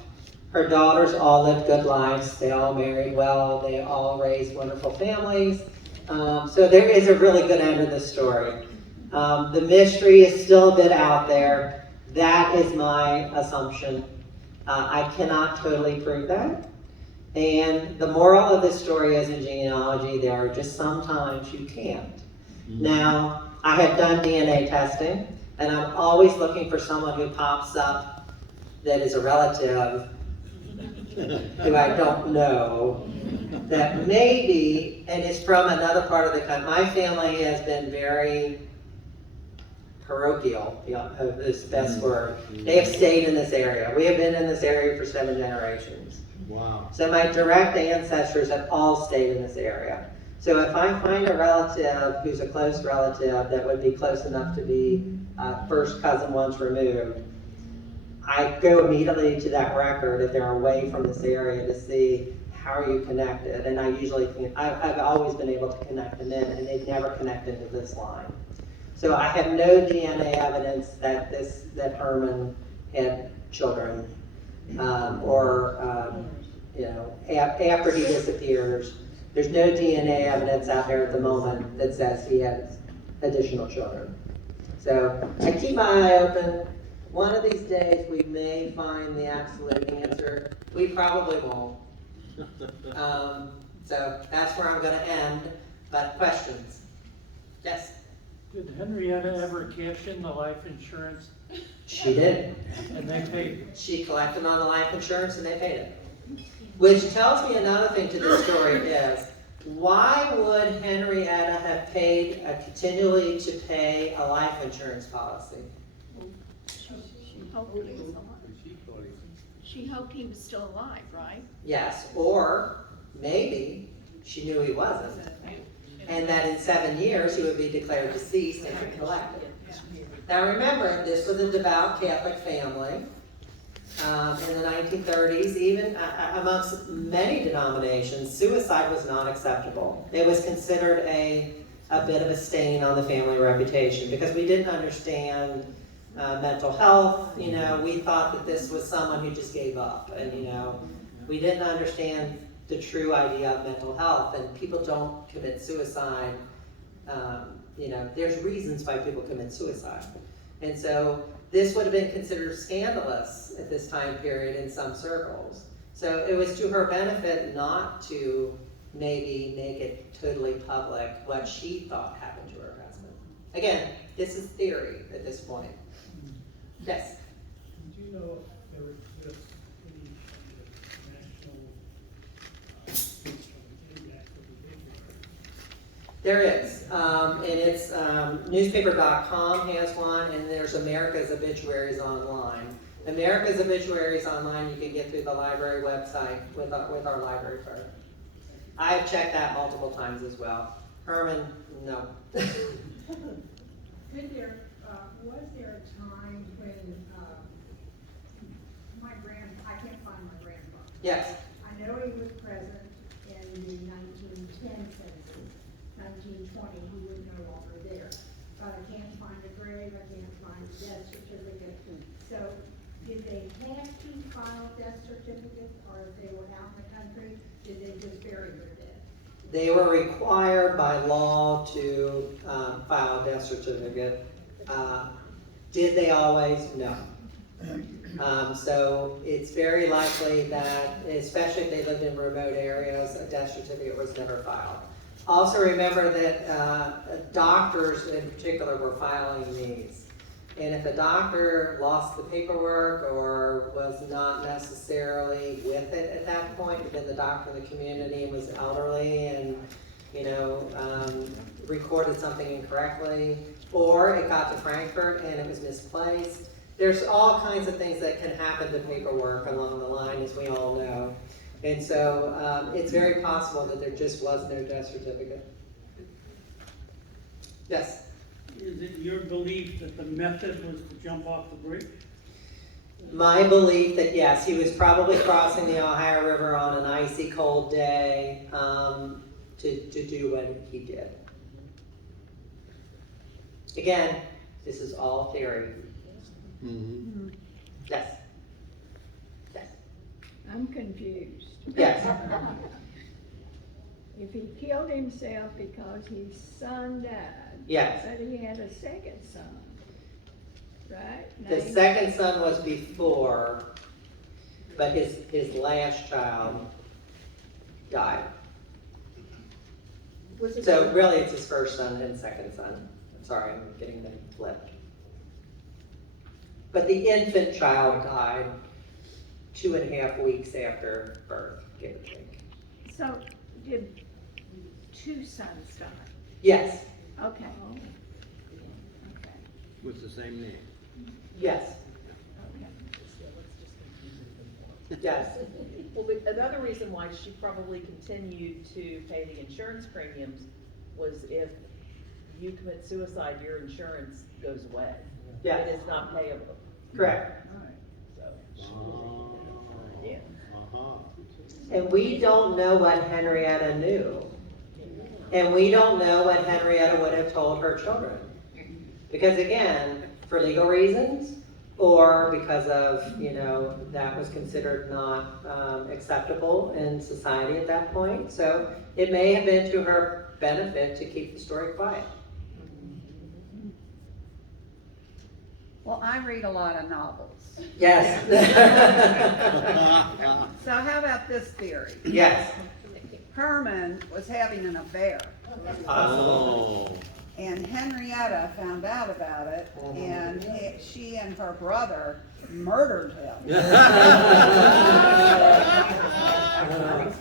Her daughters all lived good lives. They all married well. They all raised wonderful families. So there is a really good end of the story. The mystery is still a bit out there. That is my assumption. I cannot totally prove that. And the moral of this story is in genealogy, there are just sometimes you can't. Now, I have done DNA testing, and I'm always looking for someone who pops up that is a relative who I don't know, that maybe, and is from another part of the country. My family has been very parochial, is the best word. They have stayed in this area. We have been in this area for 7 generations. Wow. So my direct ancestors have all stayed in this area. So if I find a relative who's a close relative that would be close enough to be first cousin once removed, I go immediately to that record if they're away from this area to see how are you connected. And I usually I've always been able to connect them in, and they've never connected to this line. So I have no DNA evidence that Herman had children, after he disappears. There's no DNA evidence out there at the moment that says he had additional children. So I keep my eye open. One of these days we may find the absolute answer. We probably won't. So that's where I'm going to end. But questions? Yes? Did Henrietta ever cash in the life insurance She did. and they paid? She collected on the life insurance and they paid it. Which tells me another thing to this story is, why would Henrietta have paid, continually to pay a life insurance policy? She hoped he was still alive, right? Yes, or maybe she knew he wasn't. And that in 7 years, he would be declared deceased and could collect it. Now remember, this was a devout Catholic family. In the 1930s, even amongst many denominations, suicide was not acceptable. It was considered a bit of a stain on the family reputation because we didn't understand mental health. You know, we thought that this was someone who just gave up, and you know, we didn't understand the true idea of mental health. And people don't commit suicide. You know, there's reasons why people commit suicide, and so this would have been considered scandalous at this time period in some circles. So it was to her benefit not to maybe make it totally public what she thought happened to her husband. Again, this is theory at this point. Yes? Do you know if there exists any national index of the obituary? There is, and it's newspaper.com has one, and there's America's Obituaries Online. America's Obituaries Online you can get through the library website with our library card. I've checked that multiple times as well. Herman, no. Was there a time when I can't find my grandfather. Yes. I know he was present in the 1910 census, 1920, he was no longer there. But I can't find a grave, I can't find a death certificate. So did they have to file death certificates, or if they were out in the country, did they just bury their dead? They were required by law to file a death certificate. Did they always? No. So it's very likely that, especially if they lived in remote areas, a death certificate was never filed. Also remember that doctors in particular were filing these. And if a doctor lost the paperwork or was not necessarily with it at that point, then the doctor in the community was elderly and, you know, recorded something incorrectly, or it got to Frankfurt and it was misplaced. There's all kinds of things that can happen to paperwork along the line, as we all know. And so it's very possible that there just was no death certificate. Yes? Is it your belief that the method was to jump off the bridge? My belief that yes, he was probably crossing the Ohio River on an icy cold day to do what he did. Again, this is all theory. Mm-hmm. Yes? Yes? I'm confused. Yes? If he killed himself because his son died. Yes. But he had a second son, right? The Named- second son was before, but his last child died. So really it's his first son and second son. Sorry, I'm getting them flipped. But the infant child died 2.5 weeks after birth, give or take. So did two sons die? Yes, Okay. Okay. With the same name. yes, yes. Well, but another reason why she probably continued to pay the insurance premiums was if you commit suicide, your insurance goes away. Yes. It is not payable. Correct. Oh. Yeah. Uh-huh. And we don't know what Henrietta knew. And we don't know what Henrietta would have told her children. Because again, for legal reasons, or because of, you know, that was considered not acceptable in society at that point. So it may have been to her benefit to keep the story quiet. Well, I read a lot of novels. Yes. So how about this theory? Yes. Herman was having an affair. Possible. And Henrietta found out about it, and she and her brother murdered him.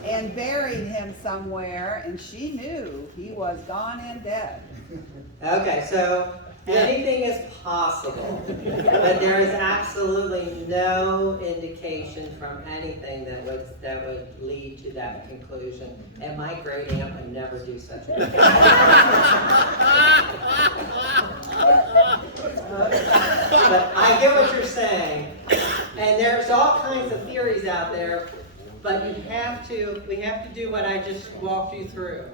And buried him somewhere, and she knew he was gone and dead. Okay, so anything is possible, but there is absolutely no indication from anything that would lead to that conclusion. And my great aunt would never do such a thing. But I get what you're saying, and there's all kinds of theories out there, but we have to do what I just walked you through.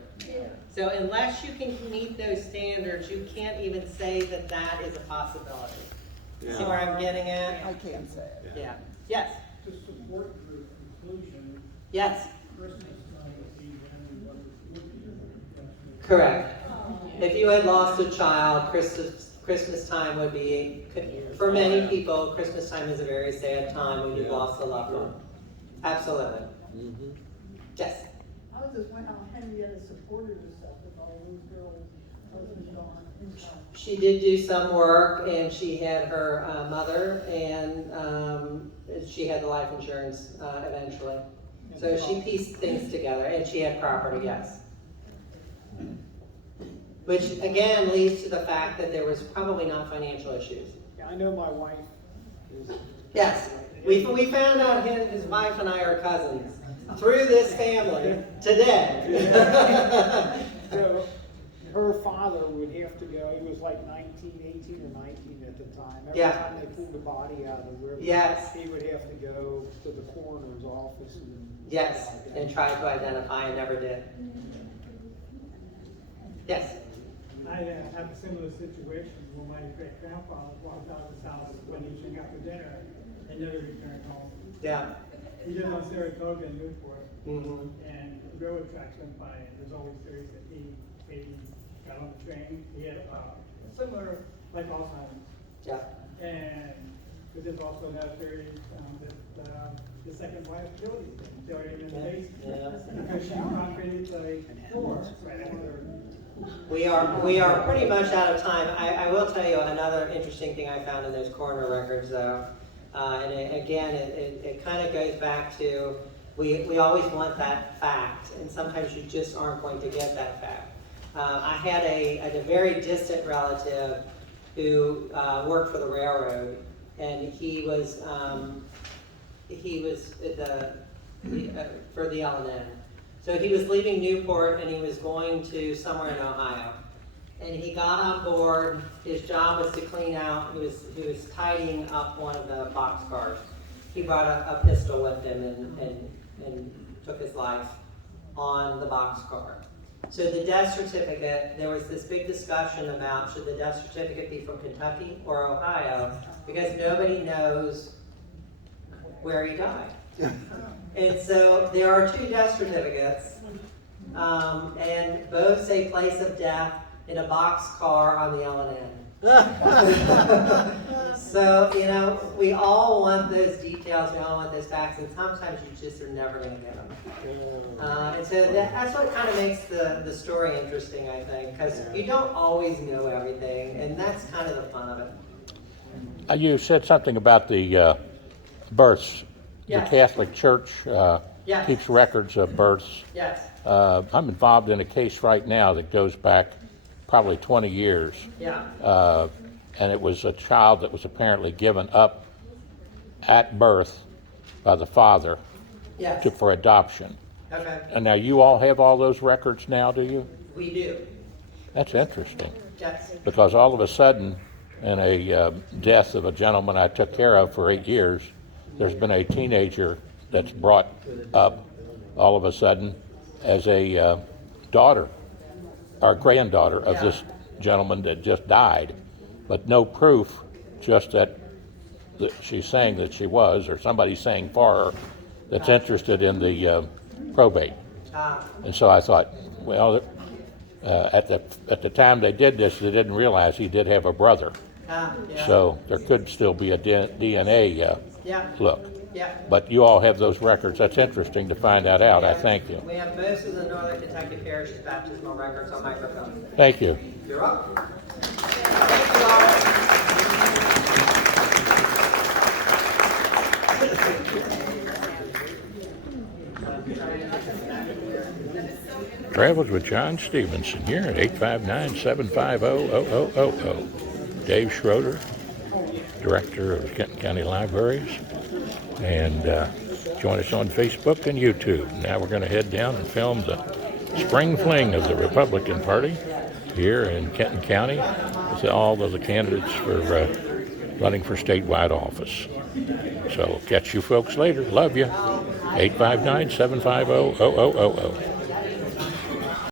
So unless you can meet those standards, you can't even say that that is a possibility. See where I'm getting at? I can't say it. Yeah. Yes. To support the conclusion, Yes. Christmas time would be when we would be. Correct. If you had lost a child, Christmas time would be, for many people, Christmas time is a very sad time when you've lost a loved one. Absolutely. Yes. I was just wondering how Henrietta supported herself with all those girls, husband gone. She did do some work, and she had her mother, and she had the life insurance eventually. So she pieced things together, and she had property, yes. Which again leads to the fact that there was probably not financial issues. Yeah, I know my wife is. Yes, we found out his wife and I are cousins through this family today. So her father would have to go, he was like 18 or 19 at the time. Every Yeah. time they pulled the body out of the river, Yes. he would have to go to the coroner's office and. Yes, and tried to identify and never did. Yes. I had a similar situation when my great grandfather walked out of his house when he came out for dinner and never returned home. Yeah. He lived on Saratoga in Newport, Mm-hmm. and railroad tracks went by, and there's always theories that he got on the train, he had similar, like Alzheimer's. Yeah. But there's also another theory that the second wife killed him, buried him in the basement. Yeah. Because she concreted the floor right after. We are pretty much out of time. I will tell you another interesting thing I found in those coroner records, though. And it kind of goes back to, we always want that fact, and sometimes you just aren't going to get that fact. I had a very distant relative who worked for the railroad, and he was for the L&N. So he was leaving Newport and he was going to somewhere in Ohio. And he got on board, his job was to clean out, he was tidying up one of the boxcars. He brought a pistol with him and took his life on the boxcar. So the death certificate, there was this big discussion about should the death certificate be from Kentucky or Ohio, because nobody knows where he died. And so there are two death certificates, and both say place of death in a boxcar on the L&N. So, we all want those details, we all want those facts, and sometimes you just are never going to get them. And so that's what kind of makes the story interesting, I think, because you don't always know everything, and that's kind of the fun of it. You said something about the births. Yes. The Catholic Church Yes. keeps records of births. Yes. I'm involved in a case right now that goes back probably 20 years. Yeah. And it was a child that was apparently given up at birth by the father Yes. for adoption. Okay. And now you all have all those records now, do you? We do. That's interesting. Yes. Because all of a sudden, in a death of a gentleman I took care of for 8 years, there's been a teenager that's brought up all of a sudden as a daughter or granddaughter of this gentleman that just died, but no proof, just that she's saying that she was, or somebody's saying for her, that's interested in the probate. And so I thought, well, at the time they did this, they didn't realize he did have a brother. Yeah. So there could still be a DNA look. Yeah. But you all have those records. That's interesting to find that out. I thank you. We have most of the Northern Kentucky Parish's baptismal records on microfilm. Thank you. You're welcome. Thank you, Laura. Travels with John Stephenson here at 859-750-0000. Dave Schroeder, Director of the Kenton County Libraries. And join us on Facebook and YouTube. Now we're going to head down and film the Spring Fling of the Republican Party here in Kenton County with all of the candidates for running for statewide office. So catch you folks later. Love you. 859-750-0000.